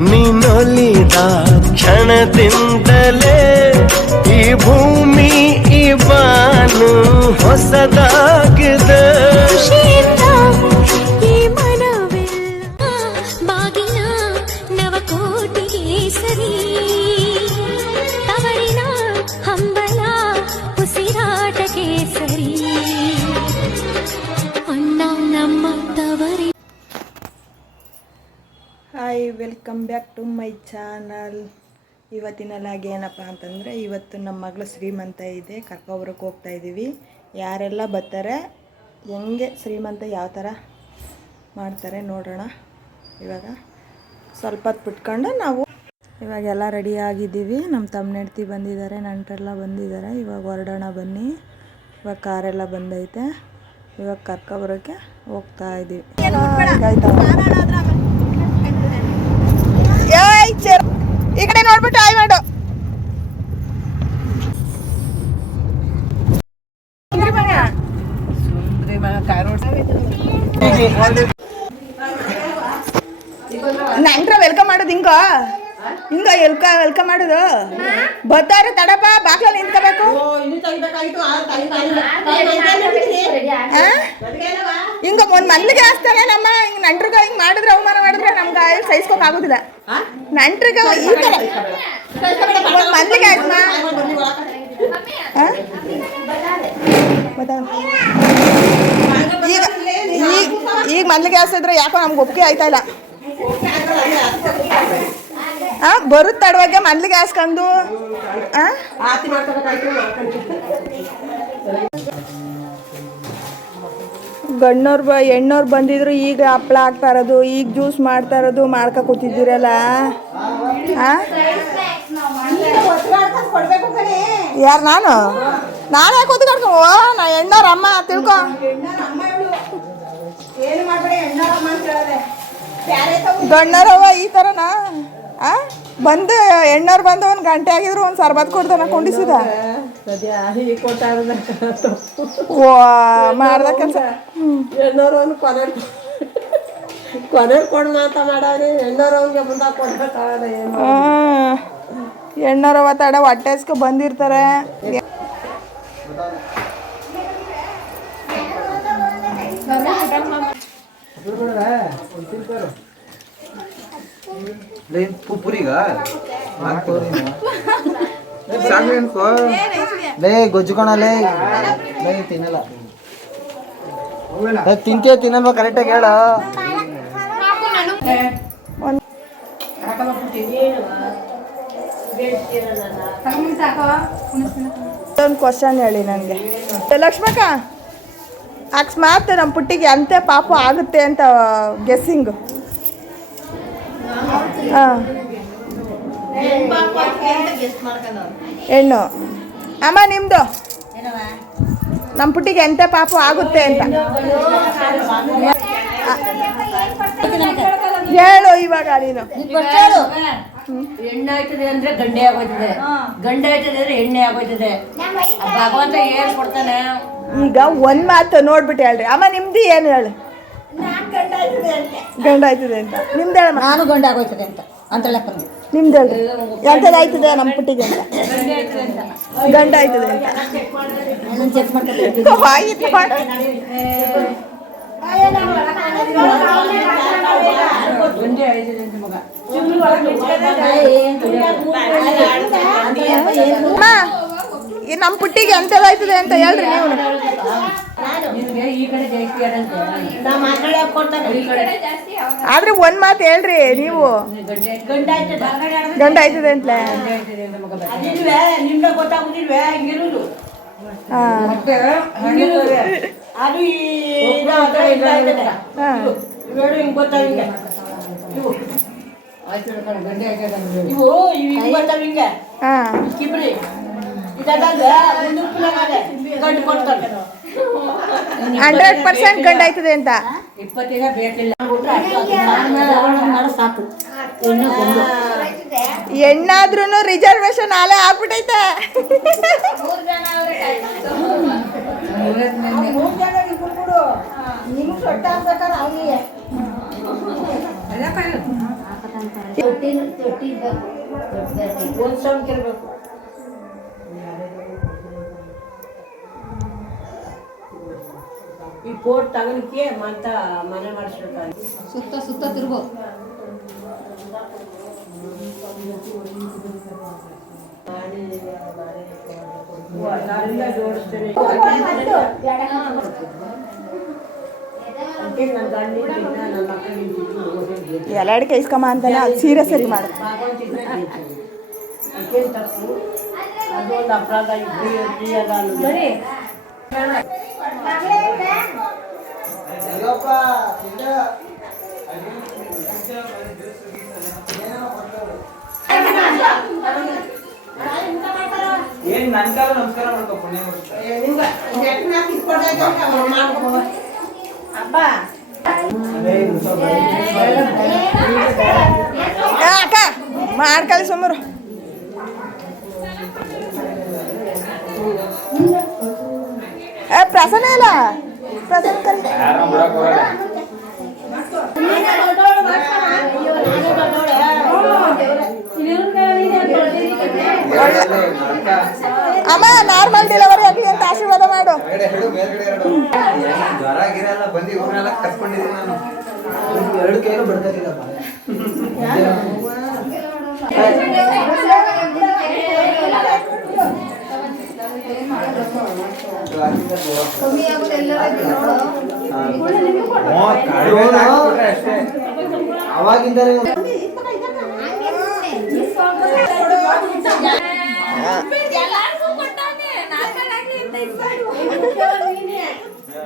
ನೀನೊಲಿದ ಕ್ಷಣದಿಂದಲೇ ಈ ಭೂಮಿ ಈ ಹೊಸದಾಗಿದೆ. Welcome back to my channel ಇವತ್ತಿನ ಲಾಗ್ ಏನಪ್ಪ ಅಂತಂದರೆ ಇವತ್ತು ನಮ್ಮ ಮಗಳು ಶ್ರೀಮಂತ ಇದೆ ಕರ್ಕೊಬರಕ್ಕೆ ಹೋಗ್ತಾ ಇದ್ದೀವಿ ಯಾರೆಲ್ಲ ಬರ್ತಾರೆ ಹೆಂಗೆ ಶ್ರೀಮಂತ ಯಾವ ಥರ ಮಾಡ್ತಾರೆ ನೋಡೋಣ. ಇವಾಗ ಸ್ವಲ್ಪ ಹೊತ್ತು ಬಿಟ್ಕೊಂಡು ನಾವು ಇವಾಗೆಲ್ಲ ರೆಡಿ ಆಗಿದ್ದೀವಿ. ನಮ್ಮ ತಮ್ಮ ನೆಡ್ತಿ ಬಂದಿದ್ದಾರೆ ನಂಟರೆಲ್ಲ ಬಂದಿದ್ದಾರೆ. ಇವಾಗ ಹೊರಡೋಣ ಬನ್ನಿ. ಇವಾಗ ಕಾರೆಲ್ಲ ಬಂದೈತೆ. ಇವಾಗ ಕರ್ಕೊಬರೋಕ್ಕೆ ಹೋಗ್ತಾ ಇದ್ದೀವಿ ಏಯ್ ಚೇರ್. ಈ ಕಡೆ ನೋಡ್ಬಿಟ್ಟು ಆಯ್ ಮಾಡು. ನಂಟ್ರ ವೆಲ್ಕಮ್ ಮಾಡೋದು ಹಿಂಗ. ಹಿಂಗ ಎಲ್ಕ ಎಲ್ಕ ಮಾಡೋದು? ಬತ್ತಾರ ತಡಪ ಬಾಕಲ್ ನಿಂತ್ಕೋಬೇಕು. ಆ? ಹಿಂಗ ಒಂದ್ ಮನ್ಲಿಗೆ ಹಾಸ್ತಾರೆ ನಮ್ಮ ಹಿಂಗ್ ನಂಟ್ರಿಗ ಹಿಂಗ್ ಮಾಡಿದ್ರೆ ಅವಮಾನ ಮಾಡಿದ್ರೆ ನಮ್ಗೆ ಸಹಿಸ್ಕೋಕ್ ಆಗುದಿಲ್ಲ. ನಂಟ್ರಿಗ ಈ ತರ ಒಂದ್ ಮನ್ಲಿಗೆ ಆಯ್ತಮ್ಮ? ಈಗ ಈಗ ಈಗ ಮನ್ಲಿಗೆ ಹಾಸಿದ್ರೆ ಯಾಕೋ ನಮ್ಗೆ ಒಪ್ಪಿಗೆ ಆಯ್ತಾ ಇಲ್ಲ. ಆ ಬರುತ್ತ ತಡವಾಗಿ ಮನ್ಲಿಗೆ ಹಾಸ್ಕೊಂಡು. ಗಣ್ಣವ್ರು ಬ ಹೆಣ್ಣವ್ರು ಬಂದಿದ್ರು ಈಗ ಹಪ್ಳ ಹಾಕ್ತಾ ಇರೋದು ಈಗ ಜ್ಯೂಸ್ ಮಾಡ್ತಾ ಇರೋದು ಮಾಡ್ಕೊ ಕೂತಿದ್ದೀರಲ್ಲ? ಯಾರು ನಾನು? ನಾನೇ ಕೂತ್ಕೊಂಡು ಓ ನಾ ಹೆಣ್ಣವ್ರ ಅಮ್ಮ ತಿಳ್ಕೊ. ಗಣ್ಣರವ ಈ ಥರನಾ ಆ? ಬಂದು ಎಣ್ಣವ್ರು ಬಂದು ಒಂದು ಗಂಟೆ ಆಗಿದ್ರು ಒಂದು ಸರ್ಬತ್ ಕೊಡ್ತಾನ ಕೊಂಡಿಸಿದ? ಓ ಮಾಡ್ದ ಕೆಲಸ. ಕೊನೆ ಕೊನೆ ಕೊಡು ಅಂತ ಮಾಡವ್ರಿ. ಎಣ್ಣೋರವನ್ಗೆ ಮುಂದೆ ಕೊಡ್ಬೇಕಾಗಲ್ಲ ಬಂದಿರ್ತಾರೆ. ಅನ್ಕೋ ಲೇ ಗೊಜ್ಜು ಕಣಲೇ ಲೇ, ತಿನ್ನಲ್ಲ. ತಿಂತೀಯ, ತಿನ್ನಲ್ವಾ? ಕರೆಕ್ಟಾಗಿ ಹೇಳ. ಒಂದು ಕ್ವಶನ್ ಹೇಳಿ ನನಗೆ. ಲಕ್ಷ್ಮಕ್ಕ ಅಕಸ್ಮಾತ್ ನಮ್ಮ ಪುಟ್ಟಿಗೆ ಅಂತೆ ಪಾಪ ಆಗುತ್ತೆ ಅಂತ ಗೆಸ್ಸಿಂಗ್ ಹಾಂ. ಹೆಣ್ಣು. ಅಮ್ಮ ನಿಮ್ಮದು ನಮ್ಮ ಪುಟ್ಟಿಗೆ ಎಂತ ಪಾಪ ಆಗುತ್ತೆ ಅಂತ. ಹೇಳು ಇವಾಗ ನೀನು. ಹೆಣ್ಣ ಆಯ್ತದೆ ಅಂದ್ರೆ ಗಂಡೆ ಆಗೋಯ್ತದೆ. ಗಂಡೆ ಆಯ್ತದೆ ಅಂದ್ರೆ ಎಣ್ಣೆ ಆಗೋಯ್ತದೆ. ಭಗವಂತ ಏನ್ ಕೊಡ್ತಾನೆ? ಈಗ ಒಂದ್ ಮಾತು ನೋಡ್ಬಿಟ್ಟು ಹೇಳ್ರಿ. ಅಮ್ಮ ನಿಮ್ದು ಏನು ಹೇಳು? ಗಂಡ ಆಯ್ತದೆ ಅಂತ. ನಿಮ್ದು ಹೇಳಮ್ಮ. ನಾನು ಗಂಡ ಆಗೋಯ್ತದೆ ಅಂತ. ಅಂತ ಲೆಕ್ಕ ನಿಮ್ದು ಹೇಳ್ರಿ ಎಂಥದ್ದಾಯ್ತದೆ ನಮ್ಮ ಪುಟ್ಟಿಗೆ ಅಂತ? ಗಂಡ ಆಯ್ತದೆ ಅಂತ. ಆಯ್ತದೆ ಅಮ್ಮ ಈ ನಮ್ಮ ಪುಟ್ಟಿಗೆ ಎಂಥದ್ದಾಯ್ತದೆ ಅಂತ ಹೇಳ್ರಿ ನೀವು. ನಿನ್ಗೆ ಈ ಕಡೆ ಜಾಸ್ತಿ ಆದಂತೆ ಈ ಕಡೆ ಆದ್ರೆ ಒಂದ್ ಮಾತು ಹೇಳ್ರಿ ನೀವು. ಗಂಡೆ ಗಂಡೆ ಆಯ್ತದೆ. ಆಯ್ತದೆ ಆಯ್ತದೆ ಅಂತ ಮಗ ಹಂಡ್ರೆಡ್ ಪರ್ಸೆಂಟ್ ಗಂಡ ಆಯ್ತದೆ ಅಂತ. ಇಪ್ಪತ್ತಿಗ ಬೇಕಿಲ್ಲ ಸಾಕು. ಹೆಣ್ಣಾದ್ರೂ ರಿಸರ್ವೇಶನ್ ಆಲೆ ಆಗ್ಬಿಟ್ಟೈತೆ ಮೂರು ಜನ ಇಬ್ರು ಈ ಪೋಟ್ ತಗೊಳಕ್ಕೆ ಮತ್ತ ಮನೆ ಮಾಡಿಸ್ಬೇಕಾಗಿ ಸುತ್ತ ಸುತ್ತ ತಿರುಗೋ. ಜೋಡಿಸ್ತೇನೆ ಎಲ್ಲ ಅಡಿಕೆ ಇಸ್ಕಮ್ಮ ಅಂತಾನೆ ಅದು ಸೀರೆ ಸರಿ ಮಾಡು ಅದೊಂದು ಅಪರಾಧ ಇಬ್ಬರಿ ಏನ್ ನನ್ ಕಾಲ ನಮಸ್ಕಾರ ಮಾಡ್ಕೊ ಪುಣ್ಯ ಏ, ಅಕ್ಕ ಮಾಡ್ಕೊಳ್ಳಿ ಸುಮ್ಮರು ಏ ಪ್ರಸನ್ನ ಇಲ್ಲ ಪ್ರಸನ್ನ ಕರಿ ಅಮ್ಮ ನಾರ್ಮಲ್ ಡೆಲಿವರಿ ಆಗಲಿ ಅಂತ ಆಶೀರ್ವಾದ ಮಾಡು. ಎರಡು. ಎಲ್ಲ ಬಂದು ಇವ್ರನ್ನೆಲ್ಲ ಕರ್ಕೊಂಡಿದ್ದೀನಿ ನಾನು ಎರಡು ಕೈಲೂ ಬಡ್ಕತ್ತಿಲ್ಲಪ್ಪ ಅವಾಗಿಂದಲೇ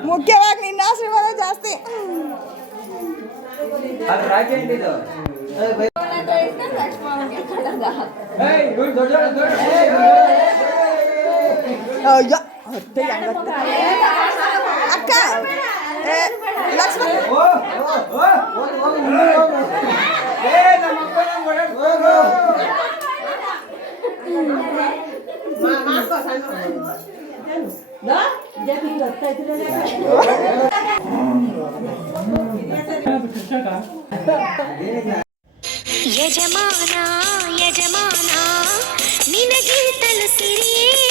ಮುಖ್ಯವಾಗಿ ನಿನ್ನ ಆಶೀರ್ವಾದ ಜಾಸ್ತಿ ಅದು ರಾಕೆಟ್ ಇದು ಏಯ್, ಇವ್ರು ದೊಡ್ಡೋರು, ದೊಡ್ಡೋರು. ಏಯ್, ಅಯ್ಯೋ ಹೊಟ್ಟೆ ಹೆಂಗತ್ತ ಅಕ್ಕ ಏ, ಲಕ್ಷ್ಮಿ ಓ, ಓ, ಓ, ಹೋಗು, ಹೋಗು, ಮುಂದೆ ಹೋಗು. ಏ, ನಮ್ಮ ಅಪ್ಪ ನಮ್ಗ್ ಹೊಡ್ಯಾಕ್ ಹೋಗು. ಯಜಮಾನ ಯಜಮಾನ ನಿನಗೀತಲು ಸಿರಿಯೇನ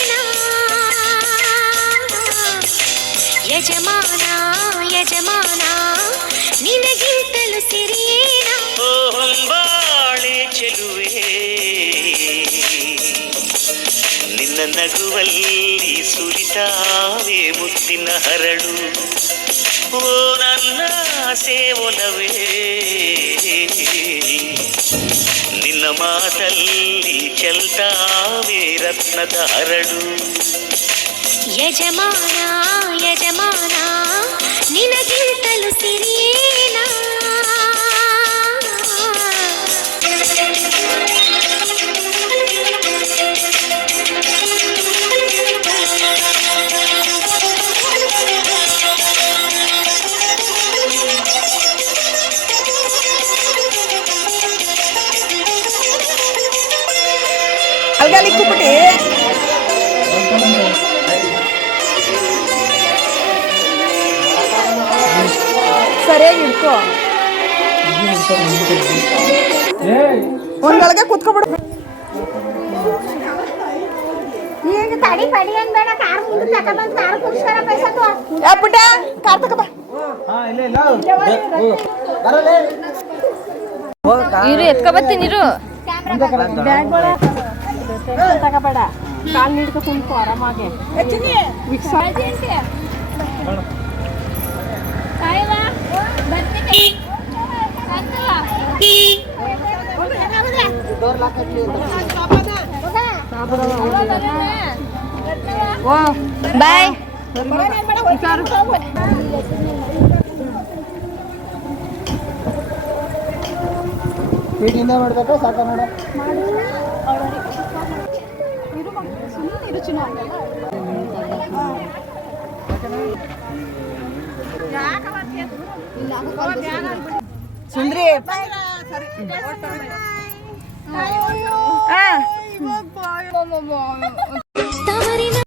ಯಜಮಾನ ಯಜಮಾನ ನಿನಗೀತಲು ಸಿರಿಯೇನ ಹೊಂಬಾಳೆ ಚೆಲುವೆ ನಿನ್ನ ನಗುವಲ್ಲಿ ಸುರಿತಾವೆ ಮುತ್ತಿನ ಹರಳು ಓ ನನ್ನ ಸೇವನವೇ ನಿನ್ನ ಮಾತಲ್ಲಿ ಚೆಲ್ತಾವೆ ರತ್ನದ ಹರಳು ಯಜಮಾನ ಯಜಮಾನ ನಿನಗೀತಲು ಸಿರಿಯೇನ ಸರಿಯಾಗಿ ಇಟ್ಕೋ ಒಂದೊಳಗೆ ಕೂತ್ಕೊಬಿಡು. ತಡಿ ಪಡಿ ಅನ್ಬೇಡ. ಕಾರ್ ಮುಂದೆ ತಗೊಂಡ್ಬಂದು ಕಾರ್ ಕುಡ್ಸ್ಕೊಳ ಪೈಸತ್ತು ಏ ಪುಟ್ಟ ಕಾರ್ ತಗೋಬಾ. ಇರು ಎತ್ಕೊ ಬರ್ತೀನಿ ಇರು. ತಗೋಬೇಡ ಕಾಲ್ ನೀಡ್ಕೊ ಕುಂತ್ಕೋ ಆರಾಮಾಗಿ ಬಾಯ್ ಪ್ರೀತಿಯಿಂದ ಮಾಡ್ಬೇಕಾ ಸಾಕ ನೋಡ ಸುಂದ್ರಿ ಹಾ ತವರಿನ